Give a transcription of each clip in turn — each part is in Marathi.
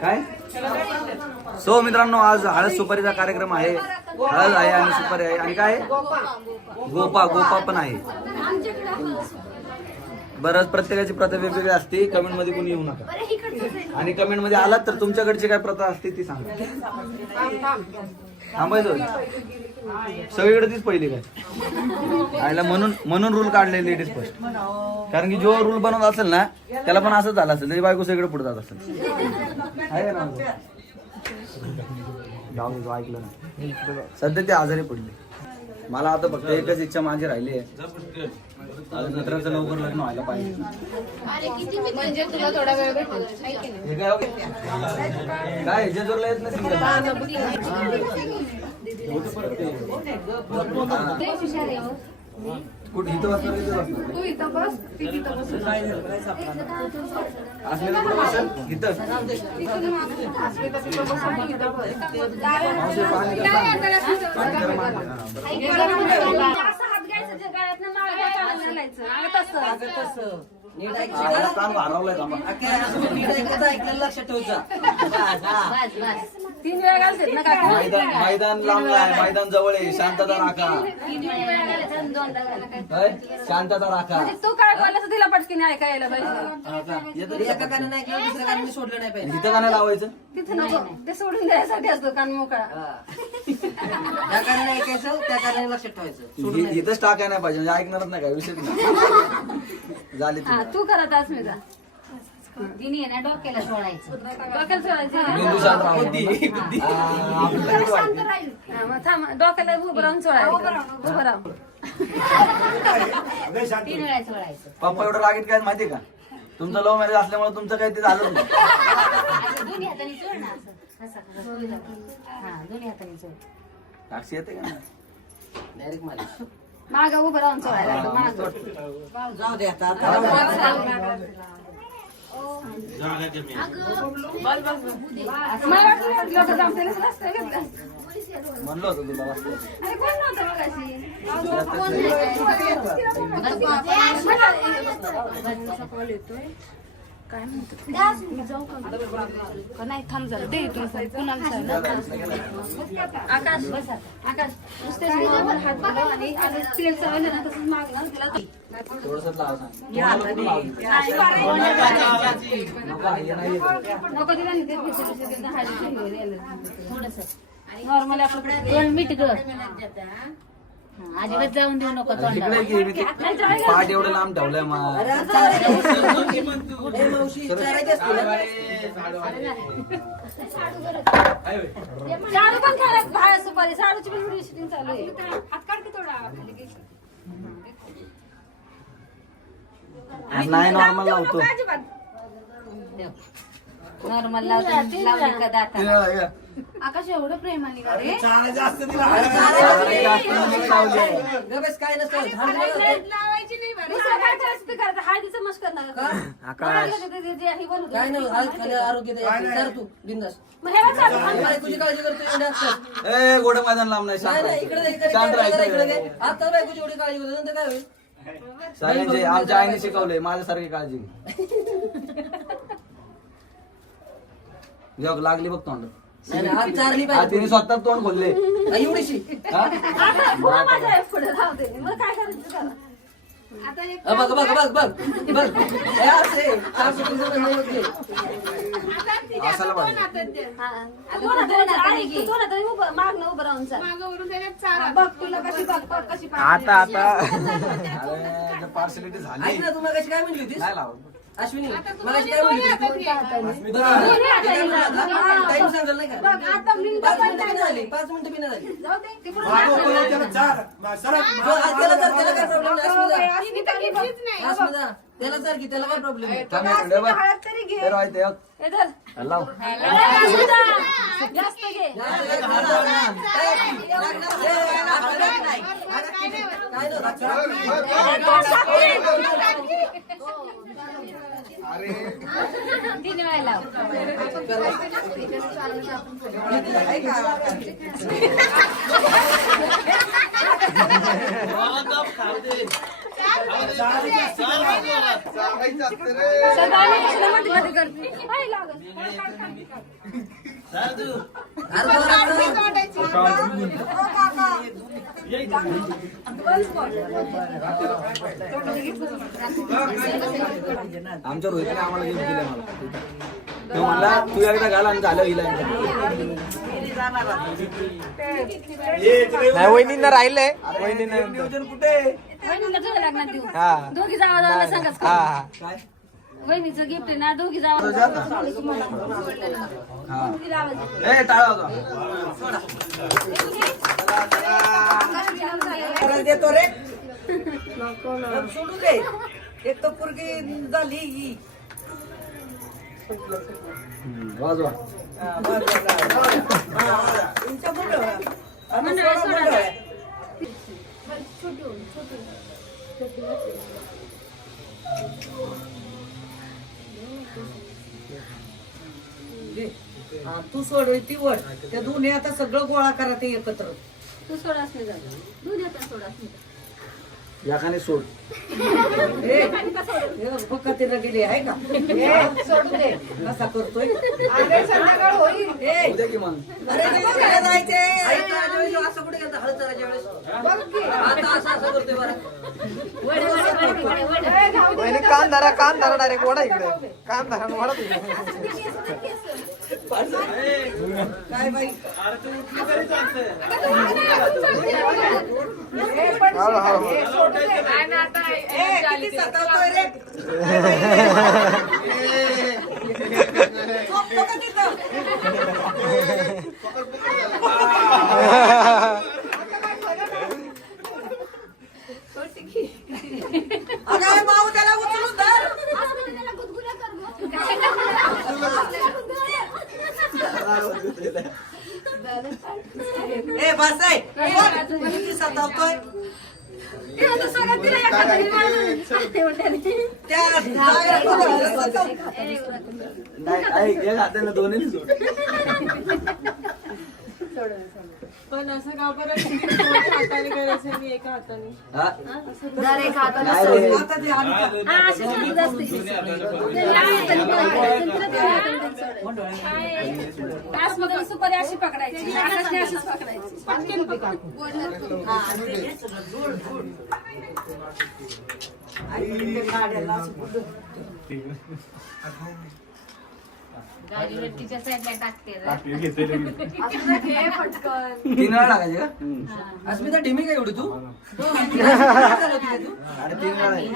काय सो मित्रांनो, आज हळद सुपारीचा कार्यक्रम आहे. हळद आहे आणि सुपारी आहे आणि काय गोपा पण आहे. बरंच प्रत्येकाची प्रथा वेगवेगळी असते. कमेंट मध्ये कोणी येऊ नका आणि कमेंट मध्ये आलात तर तुमच्याकडची काय प्रथा असते ती सांगा. थांबायचं सगळीकडे तीच पहिली काय आयला म्हणून रूल काढले लेडीज फर्स्ट. कारण की जो रूल बनवत असेल ना त्याला पण असंच झालं असेल. त्याची बायको सगळीकडे पुढे जात असेल. आहे ना ऐकलं ना. सध्या ते आजारी पडले. मला आता फक्त एकच इच्छा माझी राहिली आहे, मित्राचं लवकर लग्न व्हायला पाहिजे. म्हणजे तुला थोडा वेळ भेटेल काय जेजूरला येत नाही कुठे इथं बसणार असलेलं कुठं बसेल इथं लक्षात ठेवचा. 3 वेळा घालतात ना काका. मैदान लांब आहे, मैदान जवळ आहे. शांतता राखा, शांतता राखा. तू काय बोलला तिला पटकीने ऐकायला पाहिजे. एका कानाने ऐकलं दुसऱ्या कानाने सोडलं नाही पाहिजे. इथं गाणं लावायचं तिथे नको, ते सोडून द्यायसाठी असतो कान मोकळा. त्या कानाने ऐकायचं, त्या कानाने लक्षात ठेवायचं. इथंच टाकाय नाही पाहिजे, म्हणजे ऐकणारच नाही काय विषय नाही. झाली तू करत अस्मिता. तिने ना डोक्याला सोडायचं. डोक्याला सोडायचं. मेंदू शांत राहू. थांब, डोक्याला उभं राहून सोडायचं. उभं राहून 3 वेळा सोडायचं. पप्पा एवढं रागीत काय माहितीये का? तुमचं लव्ह मॅरेज असल्यामुळे तुमचं काही ते झालं नाही. दोन्ही हाताने सोड ना असं. हा, दोन्ही हाताने सोड. साक्षी येते का? डायरेक्ट मालिश. मागं उभं राहून सोडायला. जाऊ दे आता. म्हणलं होतं तुला वाजता. काय म्हणतो नाही थांब जरा दे आकाश आकाश नुसते हात बघा आणि तेल चाललं ना तसंच मागणार तिला थोडंसं लावा नको तिला नाही थोडस नॉर्मली आपलं 2 मिनिट ग. अजिबात जाऊन देऊ नको तोंडाला. पाठ एवढं लांब ठेवलंय मग. साडू पण खेळत बाहेर सुपारी. साडूची पण व्हिडिओ शूटिंग चालू आहे. हात काढ की थोडा नाही नॉर्मल लावतो. नॉर्मल लावली का दाता. आकाश एवढं प्रेमाने का रे? काय नसतं. दुसरं काय करायचं ते करायचं. हळदीचं मस्क करणार आकाश काय नाही. आरोग्य तू बिंदास. मग हे बघ साडू. बायकोची काळजी करतो एवढे असतात. ए गोड मैदान लांब नाही. शांत नाही इकडे राहायचं. शांत राहायचं. आता बायकोची एवढी काळजी करतो नंतर काय होईल. सगळ्यांचे आमच्या आईने शिकवले माझ्यासारखी काळजी जग लागली बघ तोंड. आज चारली तिने स्वतः तोंड खोलले एवढीशी. आता पुढं माझ्या आहे, पुढं राहू दे. मग काय करायचं त्याला? आता एक बघ बघ बघ बघ बघ. हे असे सासूचं म्हणणं योग्य. असायला पाहिजे. तू दोन हाताने मागणं उभं राहून चाल. बघ तुला कशी बघ कशी आता पार्सलिटी झाली. ऐक ना, तू मगाशी काय म्हणली होतीस नाही लावत. अश्विनी? मगाशी काय म्हणली होतीस? टाइम सांगाल नाही का? 5 मिनिटं बिना झाली. 5 मिनिटं बिना झाली. त्याला काय प्रॉब्लेम नाही. अस्मिता त्याला सर की त्याला काय प्रॉब्लेम आहे. लाव. जास्त घे. तीन वेळा लाव. काय सगळ्यांनी कशाला मध्ये करते काय लागत आमच्या रोहितने आम्हाला गिफ्ट दिलं मला तो म्हणला तू एकदा घाल आणि झालं हिला नाही वहिनींना राहिलंय वहिनींना नियोजन कुठे वहिनीला तुला लागणार देऊ हा. दोघी जावा सांगाच हा हा काय वहिनीचं गिफ्ट आहे ना दोघी जावा ए टाळा होता देतो रे सोडू दे एक तर पोरगी झाली ही वाजवा तुमच्या मुलं आहे. हा, तू सोड ती वड त्या दोन्ही आता सगळं गोळा करा ते एकत्र तू सोडाच नाही झालं दोन्ही आता सोडाच नाही याकाने सोड बघा तिला गेली आहे का कसा करतोय उद्या की मग अरे तिकडे जायचे असं कुठे गेलं हळदराच्या वेळेस आता असं करतोय बरं वहिनी कान धरा डायरेक्ट वडा इकडे कान धरा आणि वडा तिकडे काय बाई हळू हळू किती सतावतोय रे झोपतो का तिथं? अगं हे भाऊ त्याला उचलून धर ए बस आहे किती सतावतोय त्या नाही ऐक एक हाताने दोन्ही सोड पण असं का बरं हाताने करायचं आणि एका हाताने हा? जर एक हाताने नाही रे. आता ते आली का? हा अशी सोडत असते आसमधून सुपारी अशी पकडायची आकाशने अशीच पकडायची पटकन पकड हा, ते घे सगळं, जोड, जोड. आई, ते काढायला असं कुठं? गाडी लटकीच्या साईडला टाकते रे. तीन वेळा टाकायचे का अस्मिता ढिमी काय एवढी तू अरे तीन वेळा आहे.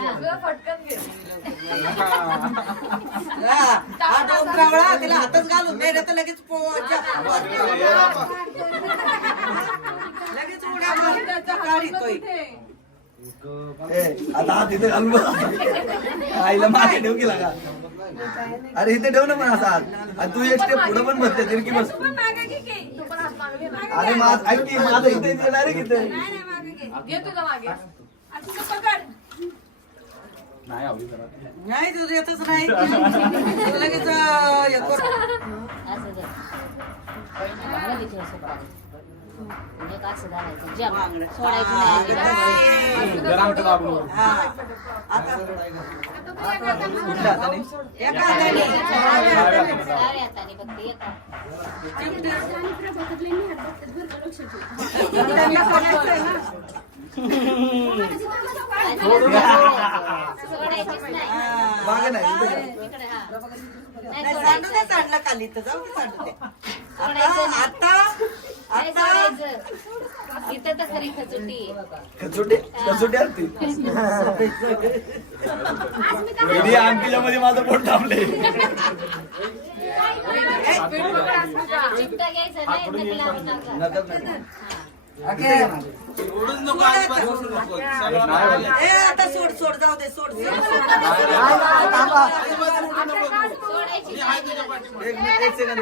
हा डोंगरावळा तिला हातच घालून नाही रे तर लगेच लगेच उड्या मारून त्याचा काढ येतोय ए, आता हा तिथे घालून बस. आईला मागे ठेव केला का अरे इथे ठेव ना पण असा हात. आणि तू एक स्टेप पुढे पण बसते तिरकी बस अरे माझ ऐक की, माझं इथे डायरेक्ट इथे नाही आवडी करा नाही तू येतच नाही लगेच हे कर. असं जर. मध्ये थोडंसं पाणी. एक असं घालायचं. जम. सोडायचं नाही. हा. आता कुठल्या हाताने एका हाताने. डाव्या हाताने फक्त एका. त्यांना करायचंय ना. सोडायचीच नाही. मागे नाही इथे. इकडे हा. नाही सांडू दे सांडला खाली तर जाऊ दे सांडू दे आता नाही आता सोडायचं. इथं तर खरी खचुटी. कसोटी कसोटी आरती आंटीच्या मध्ये माझं पोट थांबले चिमटा घ्यायचा नाही नकली लावून टाका. नकल नाही ओके. ए आता सोड सोड जाऊ दे सोड सोड सोडायची नाही. एक सेकंद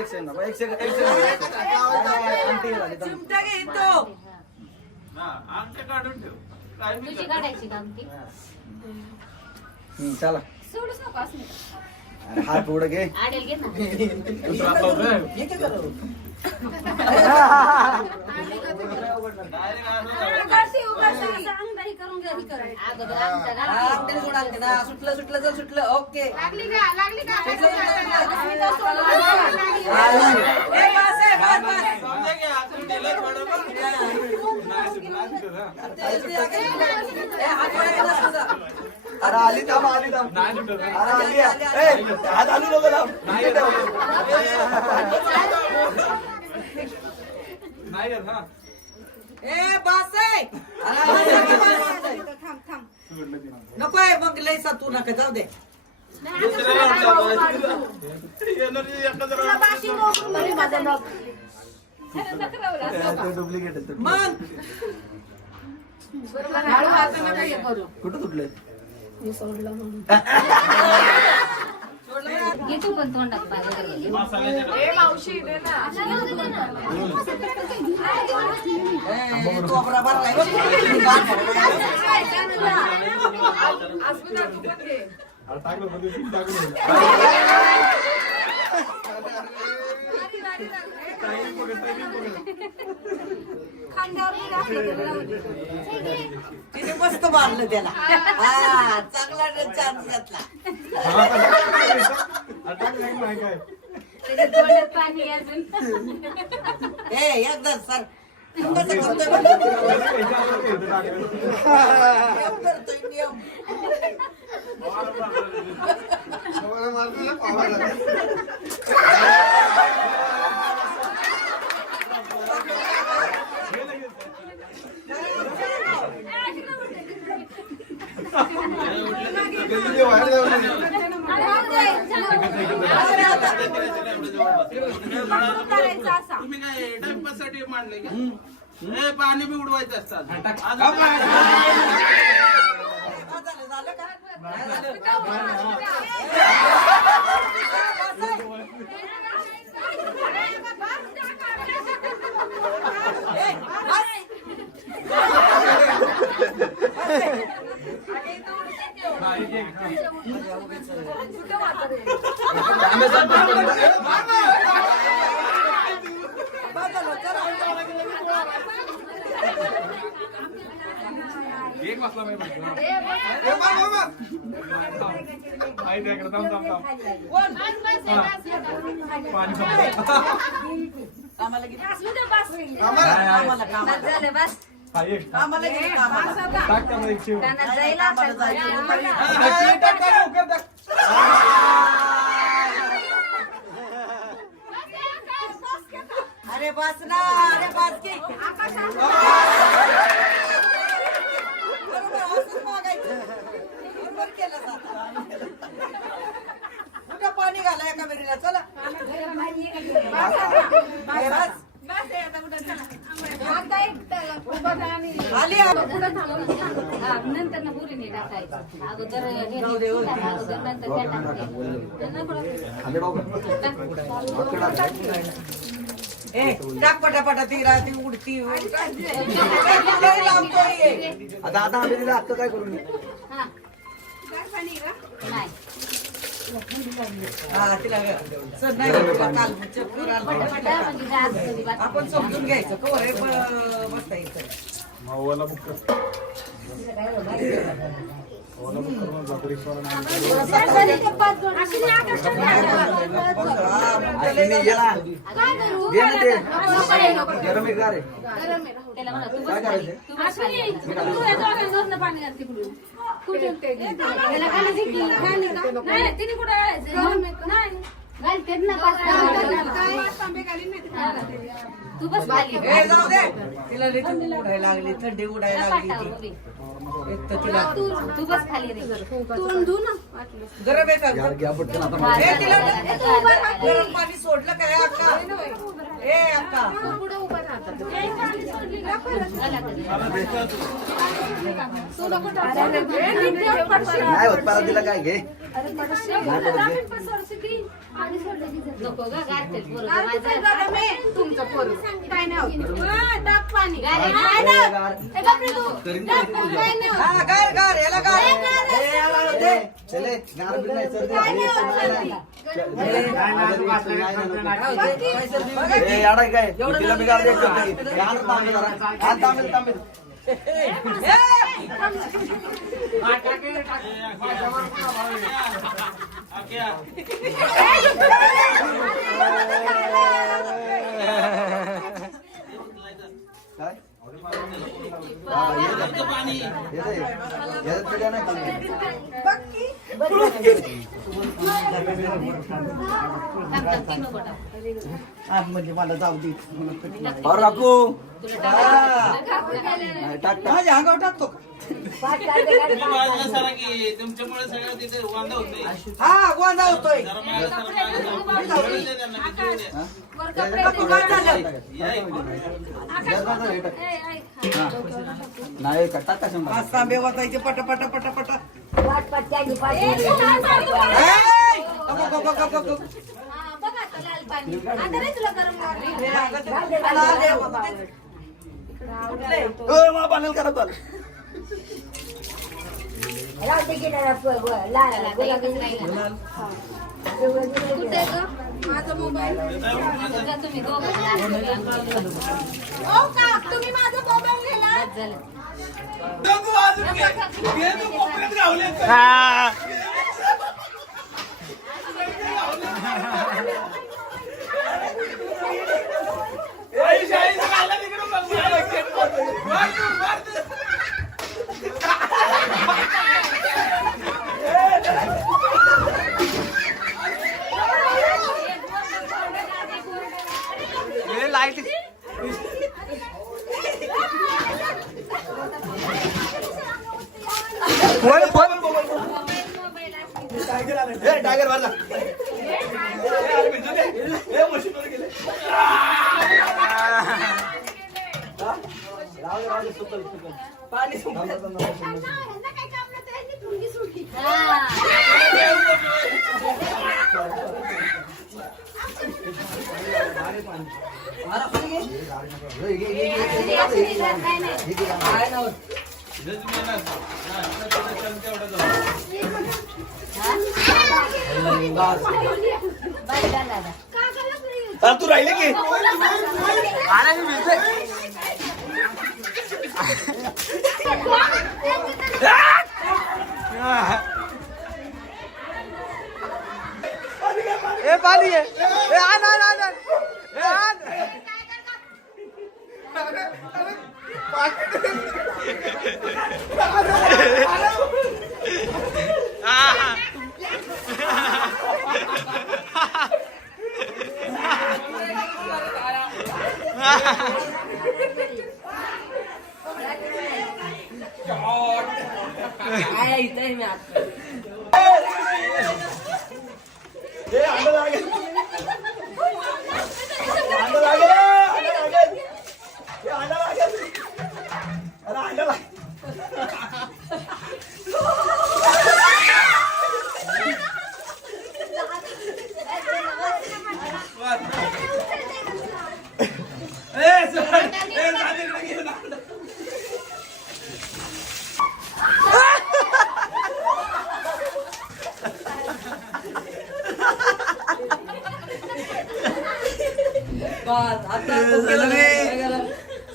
आंटी झाली थांब. चिमटा घे तो तुझी काढायची का आमटी? चला सोडूच नको असं अरे हात पुढे घे आडेल घे ना. अंगदारी करून अगोदर आमच्या हा, घरात अंगठ्याने सोडा अंगठ्याने. हा, सुटलं सुटलं चल सुटलं. ओके लागली का लागली का सुटलं, सुटलं, सुटलं. लागली. ए, बस आहे, बस, बस. ए, हात वर केला तुझा. अरे आली थांब आली थांब अरे आली ए, हात आलू नको थांब नाही ठेव. ए, बस आहे. नको आहे मग लय तू नका जाऊ दे. डुप्लिकेट मग कुठं तुटले घेतो पण तोंडात पाहिजे कोबरा भरलाय बघ. तिने मस्त मारलं त्याला. हा, चांगला चान्स घेतला. त्याच्या तोंडात पाणी अजून ए, एकदा सर तू कसं करतोय बघ. नियम करतोय नियम. तुम्ही काय टाइमपाससाठी मांडले का हे पाणी बी उडवायचं असतात झालं का? आम्हाला किती? आम्हाला कामाला. झालं बस आम्हाला किती कामाला? कानात जायला आम्हाला जायचं. अरे बस ना, अरे बस की. बरोबर, असंच मागायचं. बरोबर केलं जातं. कुठं पाणी घाला एका मिरीला, चला. हे बस. आली नंतर ना पुरीने टाकायचं अगोदर अगोदर नंतर त्या टाकते ए, टाक पटापटा ती राहती उडती लय लावतोय हे. आता आता आम्ही दिलं आता काय करू मी हा नाही हा, तिला सर नाही का तुला काल चक्कर आलं. पटापटा म्हणजे गाज कधी बाकी आपण समजून घ्यायचं कवर आहे बसता यायचं. आईने ये ना. ये ना ते गरम आहे का रे त्याला म्हणा तू काय बस खाली करायचं? तू बस खाली पाणी घालते त्याला खाली जिंकली. खाली का? नाही तिने कुठं नाही घालते ना पाच तांबे घाली नाही. तू बस खाली ए, जाऊ दे. तिला लई थंडी उडायला लागली, थंडी उडायला लागली पाटावर ती. उभी. एक तर तिला तू बस खाली रे तोंड धु ना वाटलं. गरम आहे का? यार घ्या पटकन आता ए, तिला गरम पाणी सोडलं काय अक्का? ए अक्का, पुढे उभं राहतात. तुला कुठं नाही होत पारा तिला काय घे नको ग गारठेल पोरं तुमचं पोरं. काय नाही होत. टाक पाणी. हा, गार गार याला गार. ए, याला दे. चले गार बिर नाही सर्दी नाही, नाही, नाही. ए, याडा काय तिला मी गार देत होते. गार थांबेल जरा. हात थांबेल काय पाणी म्हणजे मला जाऊ दे और राखू तुला नाही, टाक टाक. माझ्या अंगावर टाकतो का? बाजूला सरा की तुमच्यामुळे सगळं तिथे वांदा होतोय. हा गोंधा होतोय जरा मागे सरा, मागे सरा. जेवू दे त्यांना, की जेवू दे. वर कपडे हा. नाही का टाक कशा पाच तांबे वाचायचे पट पट पट पट बघा आता लाल पाणी आता नाही तुला गरम पाण्याला करा चाल कुठे ग माझा मोबाईल तुम्ही दोघं ओ का तुम्ही माझा मोबाईल नेला झालं डंग वाजून घे. घे तू कोपऱ्यात गावले. आई शाळेत खायला तिकडे बघ. मार तू, मार तू. लाईट टायगर मारला पाणी ह्यांना काय काम नव्हतं, ह्यांनी ठुणगी सुटली. तू राहिले की ए पाणी आहे ए आण आण आण आण. ए आण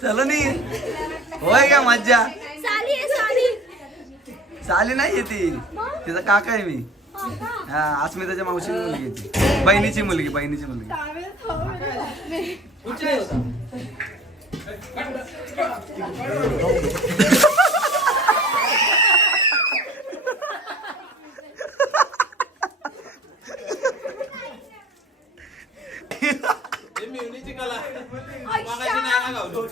चलो नी होय का मज्जा साली आहे साली. चाली नाही येते तिचा काका आहे मी हा अस्मिताच्या मावशीची मुलगी आहे ती. बहिणीची मुलगी हे मिवणीची कला मागाशी नाही ना गावली.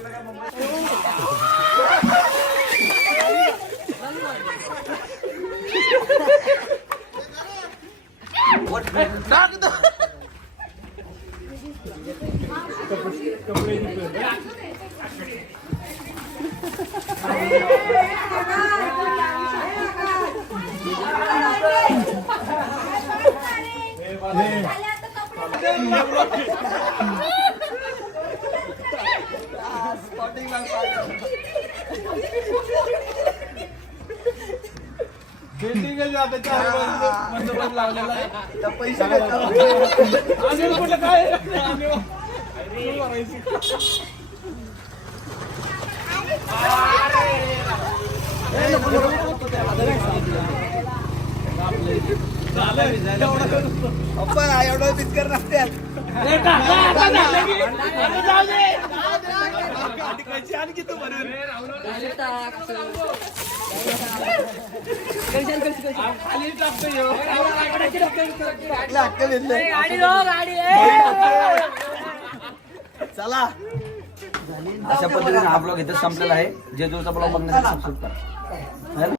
बिल्डिंग आता 4 बंदोबस्त लावलेला आहे. पैसे आणि कुठं काय पप्पा एवढं पिचकर नसत्यात आणखी तू म्हणून चला अशा पद्धतीने हा ब्लॉग इथं संपलेला आहे. जेजूरचा ब्लॉग बघण्यासाठी सबस्क्राईब करा.